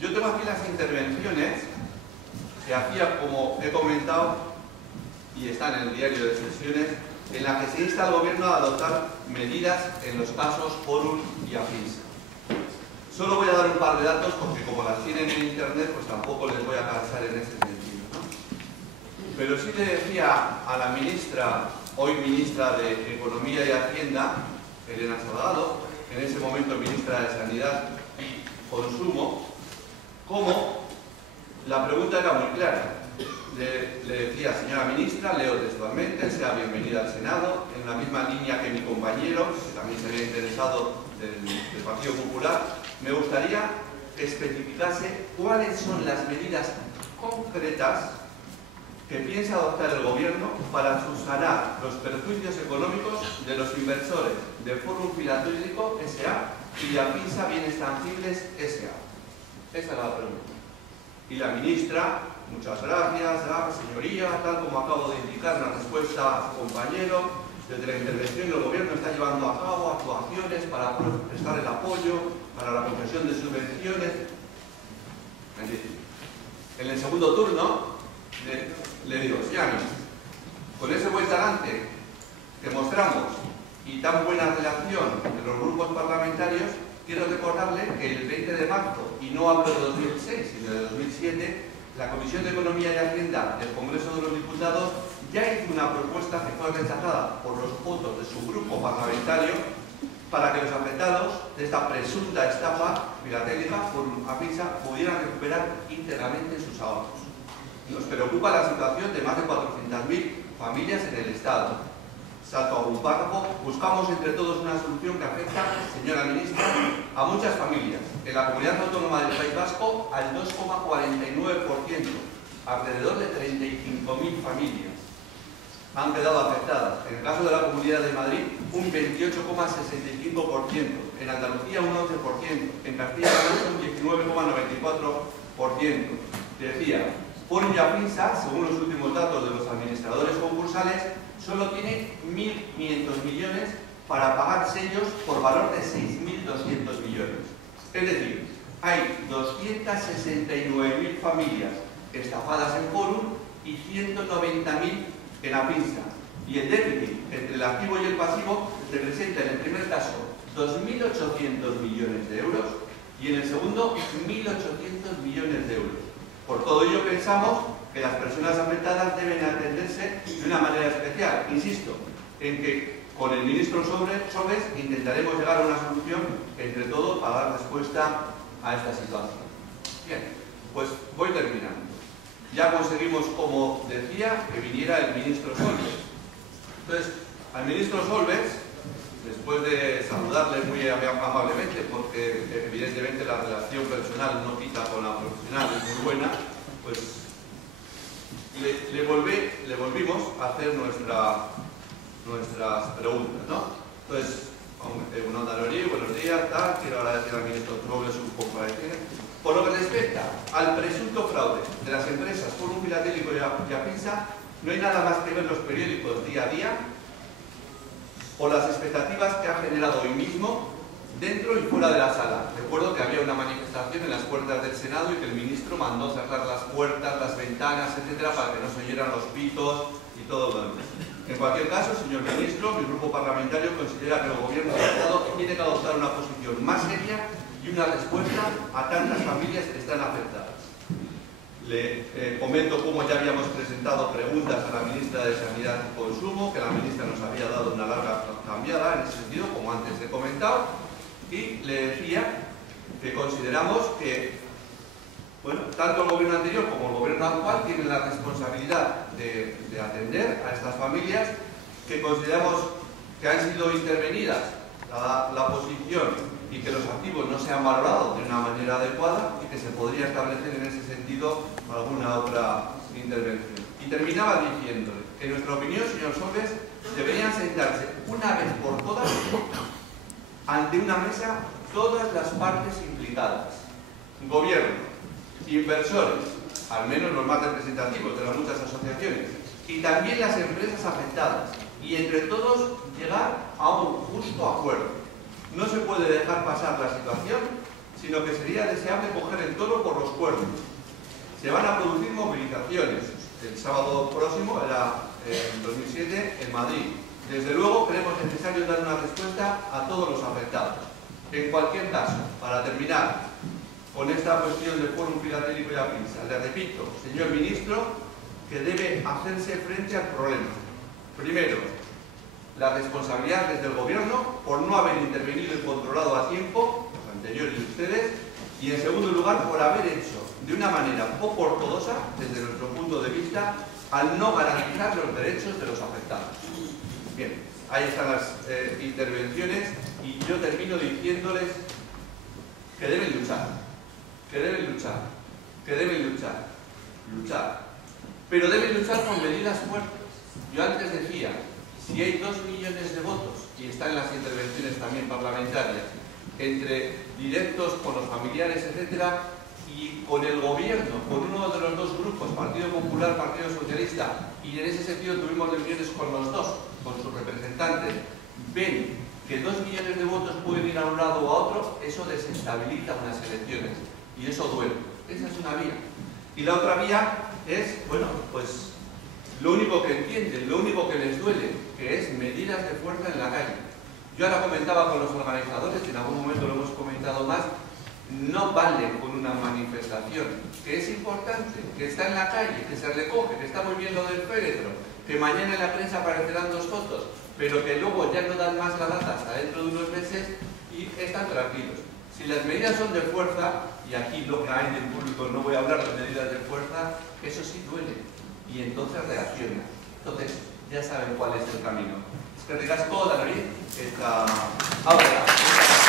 Yo tengo aquí las intervenciones que hacía, como he comentado, y están en el diario de sesiones, en la que se insta al Gobierno a adoptar medidas en los casos Forum y AFINSA. Solo voy a dar un par de datos porque como las tienen en internet, pues tampoco les voy a cansar en ese sentido, ¿no? Pero sí le decía a la ministra, hoy ministra de Economía y Hacienda, Elena Salgado, en ese momento ministra de Sanidad y Consumo, cómo la pregunta era muy clara. Le decía, señora ministra, leo textualmente, sea bienvenida al Senado, en la misma línea que mi compañero, que también se había interesado del Partido Popular, me gustaría que especificase cuáles son las medidas concretas que piensa adoptar el Gobierno para subsanar los perjuicios económicos de los inversores de Forum Filatélico S.A. y de AFINSA Bienes Tangibles S.A. Esa es la pregunta. Y la ministra, muchas gracias, señoría, tal como acabo de indicar en la respuesta a su compañero, desde la intervención el Gobierno está llevando a cabo actuaciones para prestar el apoyo, para la concesión de subvenciones. En el segundo turno le digo, señora ministra, con ese buen talante que mostramos y tan buena relación de los grupos parlamentarios, quiero recordarle que el 20 de marzo, y no hablo de 2006, sino de 2007, la Comisión de Economía y Hacienda del Congreso de los Diputados ya hizo una propuesta que fue rechazada por los votos de su grupo parlamentario para que los afectados de esta presunta estafa filatélica por AFINSA pudieran recuperar íntegramente sus ahorros. Nos preocupa la situación de más de 400.000 familias en el Estado. Salto a un párrafo, buscamos entre todos una solución que afecta, señora ministra, a muchas familias. En la comunidad autónoma del País Vasco al 2,49%, alrededor de 35.000 familias han quedado afectadas. En el caso de la Comunidad de Madrid, un 28,65%, en Andalucía un 11%, en Castilla-La Mancha un 19,94%. Decía, Forum y AFINSA, según los últimos datos de los administradores concursales, solo tiene 1.500 millones para pagar sellos por valor de 6.200 millones. Es decir, hay 269.000 familias estafadas en Forum y 190.000 en AFINSA. Y el déficit entre el activo y el pasivo representa en el primer caso 2.800 millones de euros y en el segundo 1.800 millones de euros. Por todo ello pensamos que las personas afectadas deben atenderse de una manera especial. Insisto en que con el ministro Solbes intentaremos llegar a una solución entre todos para dar respuesta a esta situación. Bien, pues voy terminando. Ya conseguimos, como decía, que viniera el ministro Solbes. Entonces, al ministro Solbes, después de saludarle muy amablemente, porque evidentemente la relación personal no quita con la profesional, es muy buena, pues le volvimos a hacer nuestras preguntas, ¿no? Entonces, buenos días, tal, quiero agradecer al ministro Solbes su comparecencia. Por lo que respecta al presunto fraude de las empresas Forum Filatélico y AFINSA, no hay nada más que ver los periódicos día a día o las expectativas que ha generado hoy mismo dentro y fuera de la sala. Recuerdo que había una manifestación en las puertas del Senado y que el ministro mandó cerrar las puertas, las ventanas, etcétera, para que no se oyeran los pitos y todo lo demás. En cualquier caso, señor ministro, mi grupo parlamentario considera que el Gobierno del Estado tiene que adoptar una posición más seria y una respuesta a tantas familias que están afectadas. Le comento cómo ya habíamos presentado preguntas a la ministra de Sanidad y Consumo, que la ministra nos había dado una larga cambiada en ese sentido, como antes he comentado, y le decía que consideramos que, bueno, tanto el Gobierno anterior como el Gobierno actual tienen la responsabilidad de atender a estas familias, que consideramos que han sido intervenidas la posición y que los activos no se han valorado de una manera adecuada y que se podría establecer en ese sentido alguna otra intervención. Y terminaba diciéndole que en nuestra opinión, señor Solbes, deberían sentarse una vez por todas ante una mesa todas las partes implicadas, gobierno, inversores, al menos los más representativos de las muchas asociaciones, y también las empresas afectadas, y entre todos llegar a un justo acuerdo. No se puede dejar pasar la situación sino que sería deseable coger el toro por los cuernos. Se van a producir movilizaciones. El sábado próximo, en 2007, en Madrid. Desde luego, creemos necesario dar una respuesta a todos los afectados. En cualquier caso, para terminar con esta cuestión del Fórum Filatélico y la prensa, le repito, señor ministro, que debe hacerse frente al problema. Primero, la responsabilidad desde el Gobierno por no haber intervenido y controlado a tiempo, los anteriores de ustedes, y en segundo lugar, por haber hecho de una manera poco ortodoxa, desde nuestro punto de vista, al no garantizar los derechos de los afectados. Bien, ahí están las intervenciones y yo termino diciéndoles que deben luchar, que deben luchar, que deben luchar, pero deben luchar con medidas fuertes. Yo antes decía, si hay 2 millones de votos, y está en las intervenciones también parlamentarias, entre directos con los familiares, etcétera, y con el gobierno, con uno de los dos grupos, Partido Popular, Partido Socialista, y en ese sentido tuvimos reuniones con los dos, con sus representantes, ven que 2 millones de votos pueden ir a un lado o a otro, eso desestabiliza unas elecciones, y eso duele. Esa es una vía. Y la otra vía es, bueno, pues lo único que entienden, lo único que les duele, que es medidas de fuerza en la calle. Yo ahora comentaba con los organizadores, en algún momento lo hemos comentado más, no vale con una manifestación, que es importante, que está en la calle, que se recoge, que está muy bien lo del féretro, que mañana en la prensa aparecerán 2 fotos, pero que luego ya no dan más la lata hasta dentro de unos meses y están tranquilos. Si las medidas son de fuerza, y aquí lógicamente en público no voy a hablar de medidas de fuerza, eso sí duele, y entonces reacciona. Entonces, ya saben cuál es el camino. Es que ricasco, David, ahora.